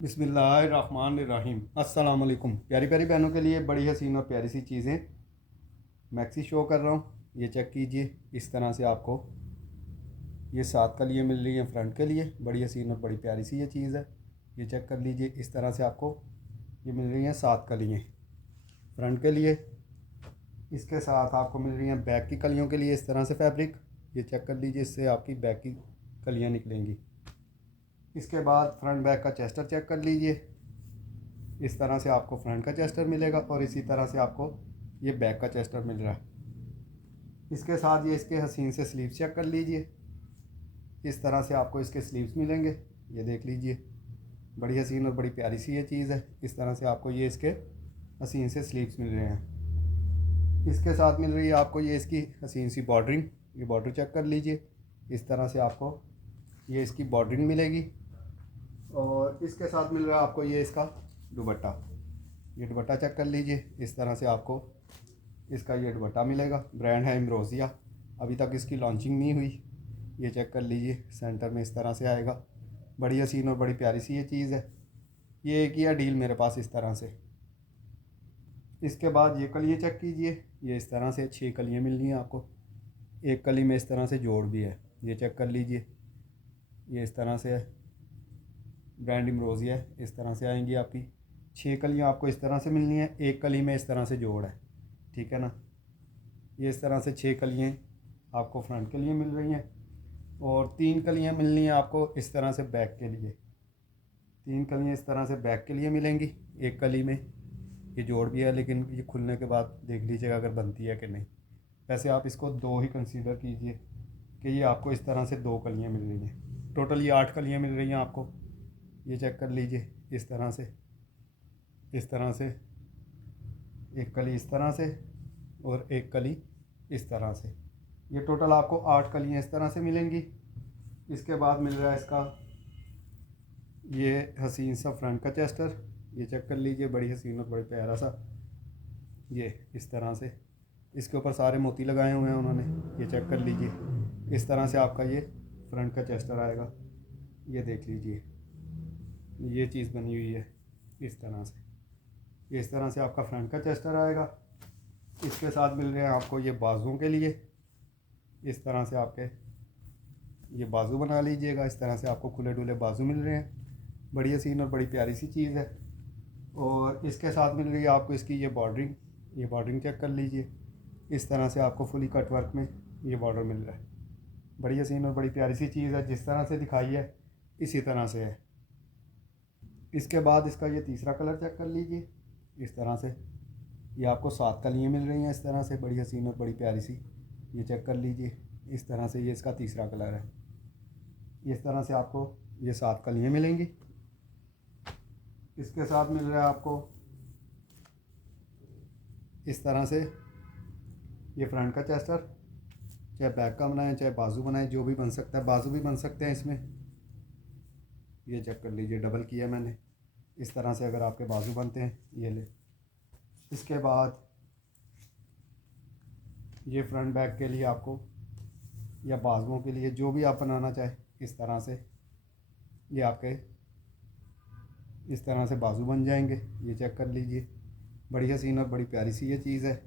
बिस्मिल्लाहिर्रहमानिर्रहीम। अस्सलाम वालेकुम। प्यारी प्यारी बहनों के लिए बड़ी हसीन और प्यारी सी चीज़ें मैक्सी शो कर रहा हूँ। ये चेक कीजिए, इस तरह से आपको ये 7 कलियाँ मिल रही हैं फ्रंट के लिए। बड़ी हसीन और बड़ी प्यारी सी ये चीज़ है। ये चेक कर लीजिए, इस तरह से आपको ये मिल रही हैं 7 कलियाँ फ्रंट के लिए। इसके साथ आपको मिल रही हैं बैक की कलियों के लिए इस तरह से फैब्रिक। ये चेक कर लीजिए, इससे आपकी बैक की कलियाँ निकलेंगी। इसके बाद फ्रंट बैक का चेस्टर चेक कर लीजिए, इस तरह से आपको फ्रंट का चेस्टर मिलेगा और इसी तरह से आपको ये बैक का चेस्टर मिल रहा है। इसके साथ ये इसके हसीन से स्लीव्स चेक कर लीजिए, इस तरह से आपको इसके स्लीव्स मिलेंगे। ये देख लीजिए, बड़ी हसीन और बड़ी प्यारी सी ये चीज़ है। इस तरह से आपको ये इसके हसीन से स्लीव्स मिल रहे हैं। इसके साथ मिल रही है आपको ये इसकी हसीन सी बॉर्डरिंग। ये बॉर्डर चेक कर लीजिए, इस तरह से आपको ये इसकी बॉर्डरिंग मिलेगी। और इसके साथ मिल रहा है आपको ये इसका दुपट्टा। ये दुपट्टा चेक कर लीजिए, इस तरह से आपको इसका ये दुपट्टा मिलेगा। ब्रांड है एम्ब्रोसिया, अभी तक इसकी लॉन्चिंग नहीं हुई। ये चेक कर लीजिए, सेंटर में इस तरह से आएगा। बड़ी हसीन और बड़ी प्यारी सी ये चीज़ है। ये एक ही है डील मेरे पास इस तरह से। इसके बाद ये कलियाँ चेक कीजिए, ये इस तरह से 6 कलियाँ मिल रही हैं आपको। एक कली में इस तरह से जोड़ भी है। ये चेक कर लीजिए, ये इस तरह से है, ब्रांड एम्ब्रोसिया है। इस तरह से आएंगी आपकी 6 कलियाँ आपको इस तरह से मिलनी है। एक कली में इस तरह से जोड़ है, ठीक है ना। ये इस तरह से 6 कलियाँ आपको फ्रंट के लिए मिल रही हैं और 3 कलियाँ मिलनी है आपको इस तरह से बैक के लिए। 3 कलियाँ इस तरह से बैक के लिए मिलेंगी। एक कली में ये जोड़ भी है, लेकिन ये खुलने के बाद देख लीजिएगा अगर बनती है कि नहीं। वैसे आप इसको 2 ही कंसीडर कीजिए कि ये आपको इस तरह से 2 कलियाँ मिल रही हैं। टोटल ये 8 कलियाँ मिल रही हैं आपको। ये चेक कर लीजिए, इस तरह से, इस तरह से, एक कली इस तरह से और एक कली इस तरह से। ये टोटल आपको 8 कलियाँ इस तरह से मिलेंगी। इसके बाद मिल रहा है इसका ये हसीन सा फ्रंट का चेस्टर। ये चेक कर लीजिए, बड़ी हसीन और बड़े प्यारा सा, ये इस तरह से। इसके ऊपर सारे मोती लगाए हुए हैं उन्होंने। ये चेक कर लीजिए, इस तरह से आपका ये फ्रंट का चेस्टर आएगा। ये देख लीजिए, ये चीज़ बनी हुई है इस तरह से। ये इस तरह से आपका फ्रंट का चेस्टर आएगा। इसके साथ मिल रहे हैं आपको ये बाजुओं के लिए। इस तरह से आपके ये बाजू बना लीजिएगा। इस तरह से आपको खुले डुले बाजू मिल रहे हैं। बड़ी हसीन और बड़ी प्यारी सी चीज़ है। और इसके साथ मिल रही है आपको इसकी ये बॉर्डरिंग। ये बॉर्डरिंग चेक कर लीजिए, इस तरह से आपको फुली कट वर्क में ये बॉर्डर मिल रहा है। बड़ी हसीन और बड़ी प्यारी सी चीज़ है, जिस तरह से दिखाई है इसी तरह से है। इसके बाद इसका ये तीसरा कलर चेक कर लीजिए, इस तरह से ये आपको 7 कलियाँ मिल रही हैं इस तरह से, बड़ी हसीन और बड़ी प्यारी सी। ये चेक कर लीजिए, इस तरह से ये इसका तीसरा कलर है। इस तरह से आपको ये 7 कलियाँ मिलेंगी। इसके साथ मिल रहा है आपको इस तरह से ये फ्रंट का चेस्टर। चाहे बैक का बनाएं चाहे बाजू बनाएं, जो भी बन सकता है। बाजू भी बन सकते हैं इसमें। ये चेक कर लीजिए, डबल किया मैंने। इस तरह से अगर आपके बाजू बनते हैं, ये ले। इसके बाद ये फ्रंट बैक के लिए आपको या बाजुओं के लिए जो भी आप बनाना चाहे, इस तरह से ये आपके इस तरह से बाजू बन जाएंगे। ये चेक कर लीजिए, बड़ी हसीन और बड़ी प्यारी सी ये चीज़ है।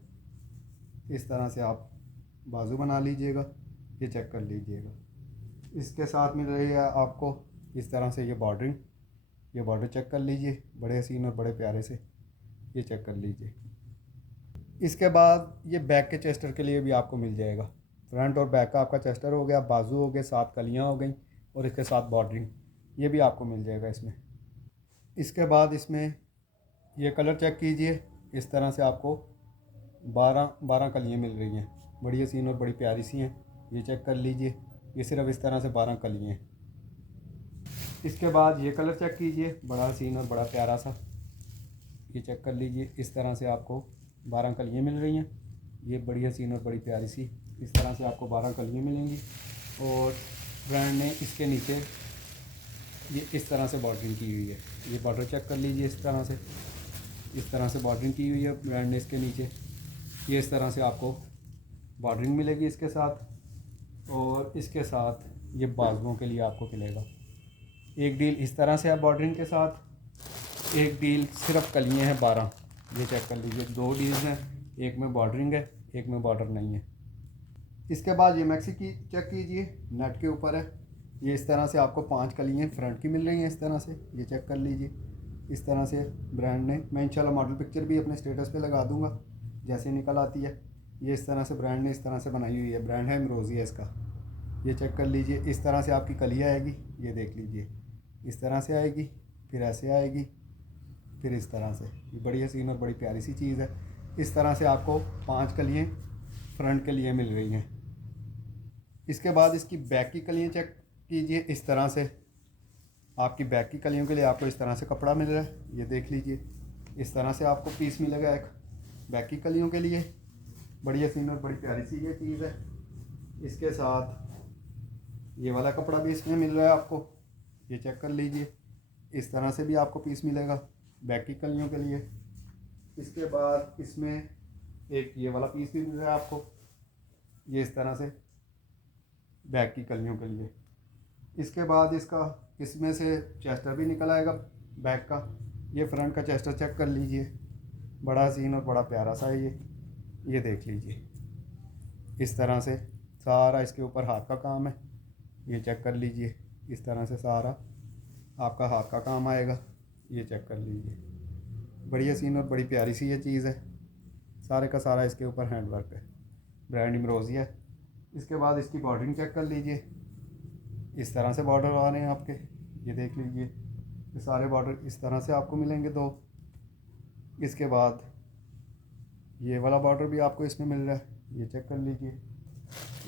इस तरह से आप बाजू बना लीजिएगा। ये चेक कर लीजिएगा। इसके साथ मिल रही है आपको इस तरह से ये बॉर्डरिंग। ये बॉर्डर चेक कर लीजिए, बड़े हसीन और बड़े प्यारे से। ये चेक कर लीजिए। इसके बाद ये बैक के चेस्टर के लिए भी आपको मिल जाएगा। फ्रंट और बैक का आपका चेस्टर हो गया, बाजू हो गए, 7 कलियाँ हो गई और इसके साथ बॉर्डरिंग, ये भी आपको मिल जाएगा इसमें। इसके बाद इसमें ये कलर चेक कीजिए, इस तरह से आपको 12 कलियाँ मिल रही हैं। बड़ी हसीन और बड़ी प्यारी सी हैं। ये चेक कर लीजिए, ये सिर्फ इस तरह से 12 कलियाँ हैं। इसके बाद ये कलर चेक कीजिए, बड़ा हसीन और बड़ा प्यारा सा। ये चेक कर लीजिए, इस तरह से आपको 12 कलियाँ मिल रही हैं। ये बड़ी हसीन और बड़ी प्यारी सी, इस तरह से आपको 12 कलियाँ मिलेंगी। और ब्रांड ने इसके नीचे ये इस तरह से बॉर्डरिंग की हुई है। ये बॉर्डर चेक कर लीजिए, इस तरह से बॉर्डरिंग की हुई है ब्रांड ने इसके नीचे। ये इस तरह से आपको बॉर्डरिंग मिलेगी इसके साथ। और इसके साथ ये बाजुओं के लिए आपको मिलेगा। एक डील इस तरह से है बॉर्डरिंग के साथ, एक डील सिर्फ कलियाँ हैं 12, ये चेक कर लीजिए। 2 डील्स हैं, एक में बॉर्डरिंग है, एक में बॉर्डर नहीं है। इसके बाद ये मैक्सी की चेक कीजिए, नेट के ऊपर है। ये इस तरह से आपको 5 कलियाँ फ्रंट की मिल रही हैं इस तरह से, ये चेक कर लीजिए। इस तरह से ब्रांड ने, मैं इंशाल्लाह मॉडल पिक्चर भी अपने स्टेटस पे लगा दूंगा जैसे निकल आती है। ये इस तरह से ब्रांड ने इस तरह से बनाई हुई है, ब्रांड है इमरोज़िया इसका। ये चेक कर लीजिए, इस तरह से आपकी कली आएगी, ये देख लीजिए। इस तरह से आएगी, फिर ऐसे आएगी, फिर इस तरह से। ये बड़ी हसीन और बड़ी प्यारी सी चीज़ है। इस तरह से आपको 5 कलियाँ फ्रंट के लिए मिल रही हैं। इसके बाद इसकी बैक की कलियाँ चेक कीजिए। इस तरह से आपकी बैक की कलियों के लिए आपको इस तरह से कपड़ा मिल रहा है, ये देख लीजिए। इस तरह से आपको पीस मिलेगा एक बैक की कलियों के लिए। बड़ी हसीन और बड़ी प्यारी सी ये चीज़ है। इसके साथ ये वाला कपड़ा भी इसमें मिल रहा है आपको, ये चेक कर लीजिए। इस तरह से भी आपको पीस मिलेगा बैक की कलियों के लिए। इसके बाद इसमें एक ये वाला पीस भी मिल रहा है आपको, ये इस तरह से बैक की कलियों के लिए। इसके बाद इसमें से चेस्टर भी निकल आएगा बैक का। ये फ्रंट का चेस्टर चेक कर लीजिए, बड़ा हसीन और बड़ा प्यारा सा है ये देख लीजिए। इस तरह से सारा इसके ऊपर हाथ का काम है, ये चेक कर लीजिए। इस तरह से सारा आपका हाथ का काम आएगा, ये चेक कर लीजिए। बड़ी हसीन और बड़ी प्यारी सी ये चीज़ है। सारे का सारा इसके ऊपर हैंड वर्क है, ब्रांड इमरोज़िया है। इसके बाद इसकी बॉर्डरिंग चेक कर लीजिए। इस तरह से बॉर्डर आ रहे हैं आपके, ये देख लीजिए। ये सारे बॉर्डर इस तरह से आपको मिलेंगे 2। इसके बाद ये वाला बॉर्डर भी आपको इसमें मिल रहा है, ये चेक कर लीजिए।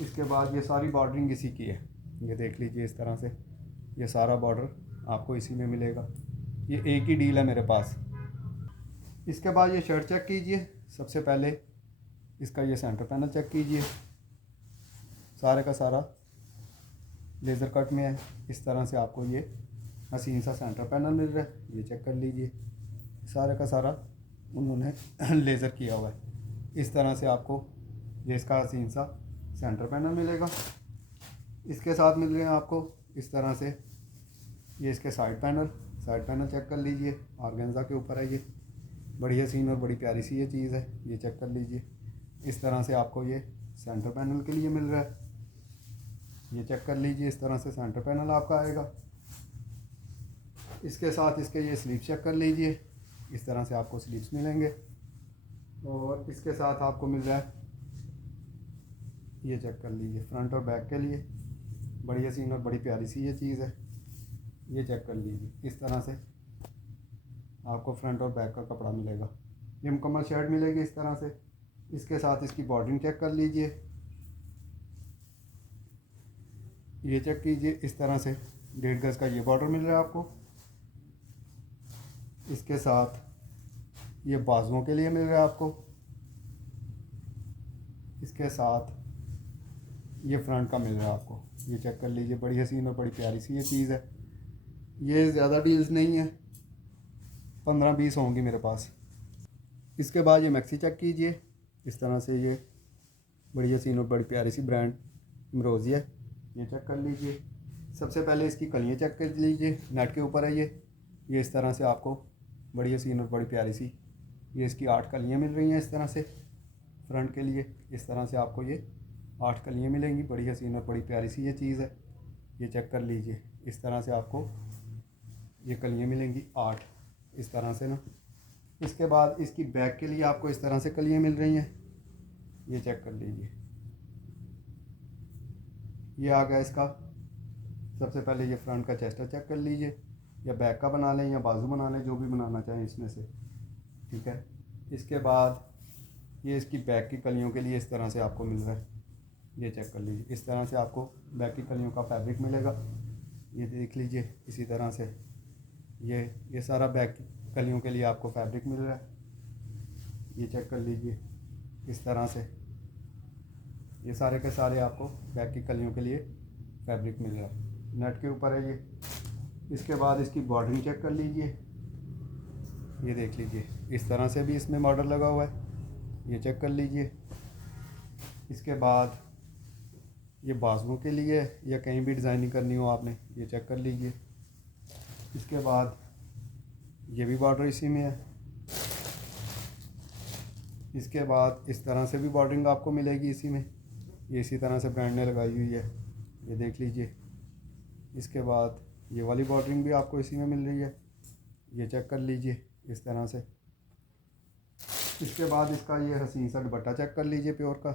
इसके बाद ये सारी बॉर्डरिंग इसी की है, ये देख लीजिए। इस तरह से ये सारा बॉर्डर आपको इसी में मिलेगा। ये एक ही डील है मेरे पास। इसके बाद ये शर्ट चेक कीजिए। सबसे पहले इसका ये सेंटर पैनल चेक कीजिए, सारे का सारा लेज़र कट में है। इस तरह से आपको ये हसीन सा सेंटर पैनल मिल रहा है, ये चेक कर लीजिए। सारे का सारा उन्होंने लेज़र किया हुआ है। इस तरह से आपको ये इसका हसीन सा सेंटर पैनल मिलेगा। इसके साथ मिल रहे हैं आपको इस तरह से ये इसके साइड पैनल चेक कर लीजिए। ऑर्गेन्जा के ऊपर है ये, बड़ी हसीन और बड़ी प्यारी सी ये चीज़ है, ये चेक कर लीजिए। इस तरह से आपको ये सेंटर पैनल के लिए मिल रहा है, ये चेक कर लीजिए। इस तरह से सेंटर पैनल आपका आएगा। इसके साथ इसके ये स्लीव्स चेक कर लीजिए, इस तरह से आपको स्लीव्स मिलेंगे। और इसके साथ आपको मिल रहा है, ये चेक कर लीजिए, फ्रंट और बैक के लिए बड़ी हसीन और बड़ी प्यारी सी ये चीज़ है, ये चेक कर लीजिए। इस तरह से आपको फ्रंट और बैक का कपड़ा मिलेगा। ये मुकम्मल शर्ट मिलेगी इस तरह से। इसके साथ इसकी बॉर्डरिंग चेक कर लीजिए, ये चेक कीजिए। इस तरह से 1.5 गज का ये बॉर्डर मिल रहा है आपको। इसके साथ ये बाजुओं के लिए मिल रहा है आपको। इसके साथ ये फ्रंट का मिल रहा है आपको, ये चेक कर लीजिए। बड़ी हसीन और बड़ी प्यारी सी ये चीज़ है। ये ज़्यादा डील्स नहीं है, 15-20 होंगी मेरे पास। इसके बाद ये मैक्सी चेक कीजिए। इस तरह से ये बड़ी हसीन और बड़ी प्यारी सी ब्रांड इमरोज़िया है, ये चेक कर लीजिए। सबसे पहले इसकी कलियाँ चेक कर लीजिए, नेट के ऊपर है ये इस तरह से आपको बड़ी हसीन और बड़ी प्यारी सी ये इसकी 8 कलियाँ मिल रही हैं इस तरह से फ्रंट के लिए। इस तरह से आपको ये 8 कलियाँ मिलेंगी, बड़ी हसीन और बड़ी प्यारी सी ये चीज़ है, ये चेक कर लीजिए। इस तरह से आपको ये कलियाँ मिलेंगी 8 इस तरह से ना। इसके बाद इसकी बैक के लिए आपको इस तरह से कलियाँ मिल रही हैं, ये चेक कर लीजिए। ये आ गया इसका। सबसे पहले ये फ्रंट का चेस्टर चेक कर लीजिए, या बैक का बना लें या बाजू बना लें, जो भी बनाना चाहें इसमें से, ठीक है। इसके बाद ये इसकी बैक की कलियों के लिए इस तरह से आपको मिल रहा है, ये चेक कर लीजिए। इस तरह से आपको बैक की कलियों का फैब्रिक मिलेगा, ये देख लीजिए। इसी तरह से ये सारा बैक की कलियों के लिए आपको फैब्रिक मिल रहा है, ये चेक कर लीजिए। इस तरह से ये सारे के सारे आपको बैक की कलियों के लिए फैब्रिक मिल रहा है, नेट के ऊपर है ये। इसके बाद इसकी बॉर्डरिंग चेक कर लीजिए, ये देख लीजिए। इस तरह से भी इसमें बॉर्डर लगा हुआ है, ये चेक कर लीजिए। इसके बाद ये बाजुओं के लिए या कहीं भी डिज़ाइनिंग करनी हो आपने, ये चेक कर लीजिए। इसके बाद ये भी बॉर्डर इसी में है। इसके बाद इस तरह से भी बॉर्डरिंग आपको मिलेगी इसी में, ये इसी तरह से ब्रांड ने लगाई हुई है, ये देख लीजिए। इसके बाद ये वाली बॉर्डरिंग भी आपको इसी में मिल रही है, ये चेक कर लीजिए इस तरह से। इसके बाद इसका ये हसीन सा दुपट्टा चेक कर लीजिए, प्योर का,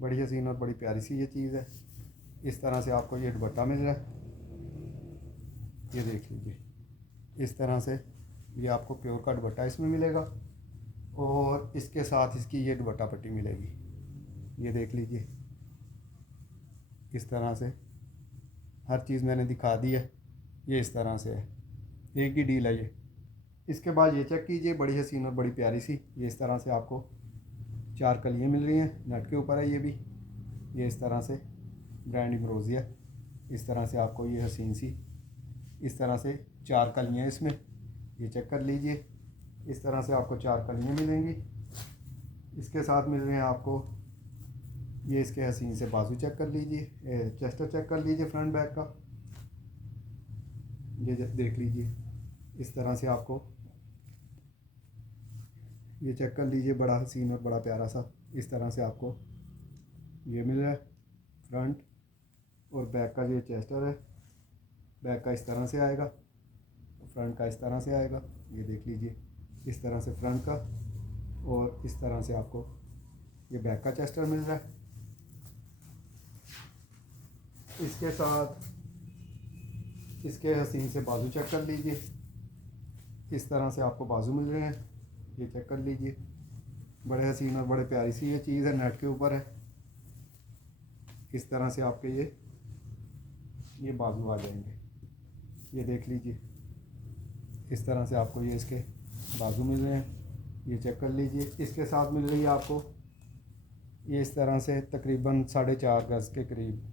बड़ी हसीन और बड़ी प्यारी सी ये चीज़ है। इस तरह से आपको ये दुपट्टा मिल रहा है, ये देख लीजिए। इस तरह से ये आपको प्योर का दुपट्टा इसमें मिलेगा और इसके साथ इसकी ये दुपट्टा पट्टी मिलेगी, ये देख लीजिए। इस तरह से हर चीज़ मैंने दिखा दी है, ये इस तरह से है, एक ही डील है ये। इसके बाद ये चेक कीजिए, बड़ी हसीन और बड़ी प्यारी सी, ये इस तरह से आपको 4 कलियाँ मिल रही हैं, नेट के ऊपर है ये भी, ये इस तरह से ब्रांड इमरोज़िया। इस तरह से आपको ये हसीन सी इस तरह से 4 कलियाँ इसमें, ये चेक कर लीजिए। इस तरह से आपको 4 कलियाँ मिलेंगी। इसके साथ मिल रहे हैं आपको ये इसके हसीन से बाजू चेक कर लीजिए, चेस्टर चेक कर लीजिए फ्रंट बैक का, ये देख लीजिए। इस तरह से आपको ये चेक कर लीजिए, बड़ा हसीन और बड़ा प्यारा सा इस तरह से आपको ये मिल रहा है। फ्रंट और बैक का ये चेस्टर है, बैक का इस तरह से आएगा, फ्रंट का इस तरह से आएगा, ये देख लीजिए। इस तरह से फ्रंट का और इस तरह से आपको ये बैक का चेस्टर मिल रहा है। इसके साथ इसके हसीन से बाजू चेक कर लीजिए, इस तरह से आपको बाजू मिल रहे हैं, ये चेक कर लीजिए। बड़े हसीन और बड़े प्यारी सी ये चीज़ है, नेट के ऊपर है। इस तरह से आपके ये बाजू आ जाएंगे, ये देख लीजिए। इस तरह से आपको ये इसके बाजू मिल रहे हैं, ये चेक कर लीजिए। इसके साथ मिल रही है आपको ये इस तरह से तकरीबन 4.5 गज़ के करीब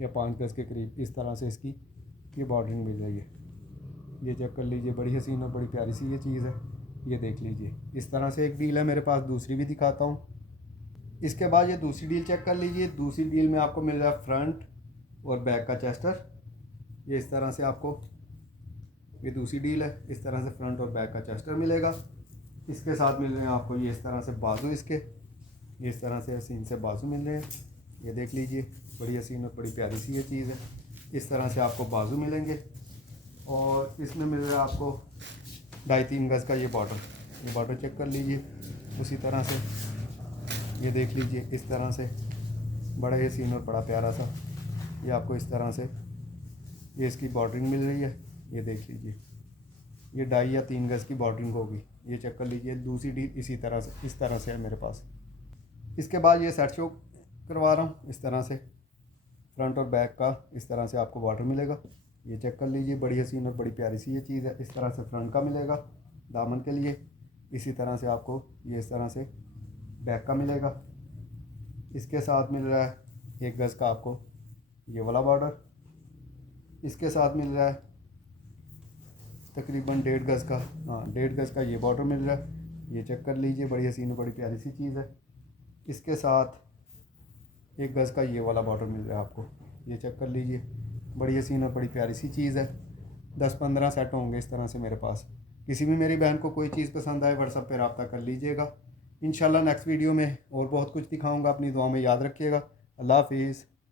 या 5 गज़ के करीब इस तरह से इसकी ये बॉर्डरिंग मिल रही है, ये चेक कर लीजिए। बड़ी हसीन और बड़ी प्यारी सी ये चीज़ है, ये देख लीजिए। इस तरह से एक डील है मेरे पास, दूसरी भी दिखाता हूँ। इसके बाद ये दूसरी डील चेक कर लीजिए। दूसरी डील में आपको मिल रहा है फ्रंट और बैक का चेस्टर, ये इस तरह से आपको ये दूसरी डील है। इस तरह से फ्रंट और बैक का चेस्टर मिलेगा। इसके साथ मिल रहे हैं आपको ये इस तरह से बाजू, इसके ये इस तरह से हसीन से बाजू मिल रहे हैं, ये देख लीजिए। बड़ी हसीन और बड़ी प्यारी सी ये चीज़ है। इस तरह से आपको बाजू मिलेंगे और इसमें मिल रहा है आपको 2.5-3 गज़ का ये बॉर्डर चेक कर लीजिए। उसी तरह से ये देख लीजिए, इस तरह से बड़ा हसीन और बड़ा प्यारा सा ये आपको इस तरह से ये इसकी बॉर्डरिंग मिल रही है, ये देख लीजिए। ये 2.5 या 3 गज़ की बॉर्डरिंग होगी, ये चेक कर लीजिए। दूसरी डील इसी तरह से इस तरह से है मेरे पास। इसके बाद ये सेट शो करवा रहा हूँ। इस तरह से फ्रंट और बैक का इस तरह से आपको बॉर्डर मिलेगा, ये चेक कर लीजिए। बड़ी हसीन और बड़ी प्यारी सी ये चीज़ है। इस तरह से फ्रंट का मिलेगा दामन के लिए, इसी तरह से आपको ये इस तरह से बैक का मिलेगा। इसके साथ मिल रहा है 1 गज़ का आपको ये वाला बॉर्डर। इसके साथ मिल रहा है तकरीबन 1.5 गज़ का, 1.5 गज़ का ये बॉर्डर मिल रहा है, ये चेक कर लीजिए। बड़ी हसीन और बड़ी प्यारी सी चीज़ है। इसके साथ 1 गज़ का ये वाला बॉर्डर मिल रहा है आपको, ये चेक कर लीजिए। बड़ी हसीन और बड़ी प्यारी सी चीज़ है। 10-15 सेट होंगे इस तरह से मेरे पास। किसी भी मेरी बहन को कोई चीज़ पसंद आए व्हाट्सएप पे रब्ता कर लीजिएगा। इंशाल्लाह नेक्स्ट वीडियो में और बहुत कुछ दिखाऊंगा। अपनी दुआ में याद रखिएगा। अल्लाह हाफिज़।